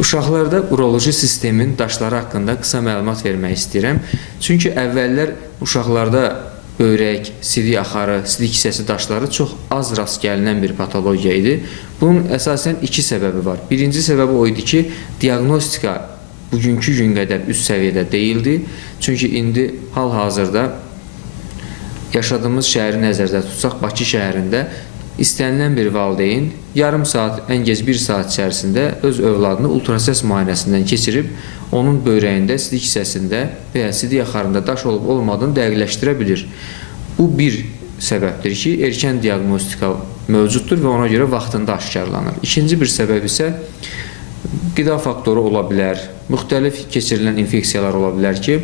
Uşaqlarda uroloji sistemin daşları haqqında qısa məlumat vermək istəyirəm. Çünki əvvəllər uşaqlarda böyrək, sidik axarı, sidik hissəsi daşları çox az rast gəlinən bir patologiya idi. Bunun əsasən iki səbəbi var. Birinci səbəbi o idi ki, diaqnostika bugünkü gün qədər üst səviyyədə deyildi. Çünki indi hal-hazırda yaşadığımız şəhəri nəzərdə tutsaq, Bakı şəhərində İstənilən bir valideyn yarım saat, ən gec 1 saat içərisində öz övladını ultrasəs müayinəsindən keçirib, onun böyrəyində, sidik hissəsində və ya sidik axarında daş olub olmadığını dəqiqləşdirə bilir. Bu bir səbəbdir ki, erkən diaqnostika mövcuddur və ona görə vaxtında aşkarlanır. İkinci bir səbəb isə qida faktoru ola bilər, müxtəlif keçirilən infeksiyalar ola bilər ki,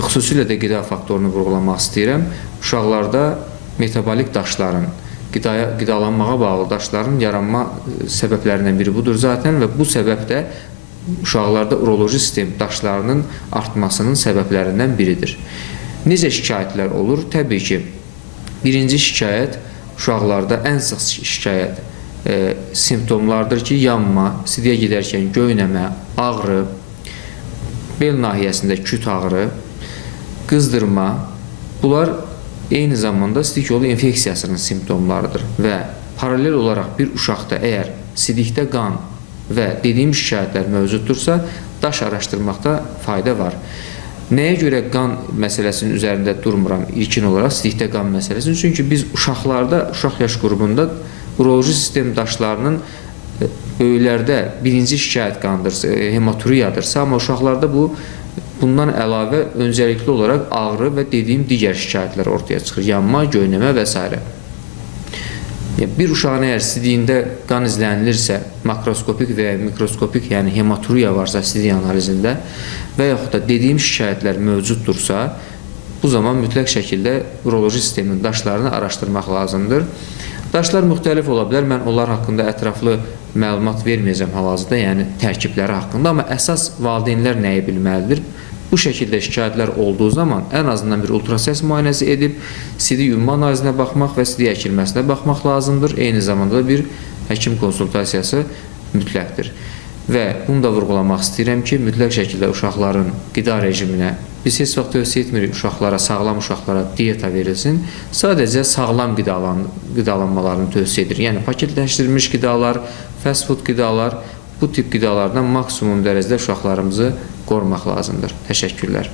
xüsusilə də qida faktorunu vurğulamaq istəyirəm. Uşaqlarda metabolik daşların, qidalanmağa bağlı daşların yaranma səbəblərindən biri budur zaten və bu səbəb də uşaqlarda uroloji sistem daşlarının artmasının səbəblərindən biridir. Necə şikayətlər olur? Təbii ki, birinci şikayət uşaqlarda ən sıx şikayət simptomlardır ki, yanma, sidiyə gedərkən göynəmə, ağrı, bel nahiyəsində küt ağrı, qızdırma, bunlar eyni zamanda sidik yolu infeksiyasının simptomlarıdır və paralel olaraq bir uşaqda əgər sidikdə qan və dediyim şikayətlər mövcuddursa, daş araşdırmaqda fayda var. Nəyə görə qan məsələsinin üzərində durmuram ilkin olaraq sidikdə qan məsələsinin? Çünki biz uşaqlarda, uşaq yaş qrupunda uroloji sistem daşlarının böyüklərdə birinci şikayət qandırsa, hematuriядırsa, amma uşaqlarda bundan əlavə öncəlikli olaraq ağrı və dediyim digər şikayətlər ortaya çıxır. Yanma, göynəmə və s. Bir uşağın əgər sidiyində qan izlənilirsə, makroskopik və ya mikroskopik, yəni hematuriya varsa sidik analizində və yaxud da dediyim şikayətlər mövcuddursa, bu zaman mütləq şəkildə uroloji sistemin daşlarını araşdırmaq lazımdır. Daşlar müxtəlif ola bilər, mən onlar haqqında ətraflı məlumat verməyəcəm hal-hazırda, yəni tərkibləri haqqında, amma əsas valideynlər nəyi bilməlidir? Bu şəkildə şikayətlər olduğu zaman ən azından bir ultrasəs müayinəsi edib, sidik ümumi analizinə baxmaq və sidik əkilməsinə baxmaq lazımdır. Eyni zamanda da bir həkim konsultasiyası mütləqdir. Və bunu da vurğulamaq istəyirəm ki, mütləq şəkildə uşaqların qida rejiminə, biz heç vaxt tövsiyə etmirik uşaqlara, sağlam uşaqlara diyeta verilsin. Sadəcə sağlam qidalanmalarını tövsiyə edir. Yəni, paketləşdirilmiş qidalar, fast food qidalar, bu tip qidalardan maksimum dərəcədə uşaqlarımızı qorumaq lazımdır. Təşəkkürlər.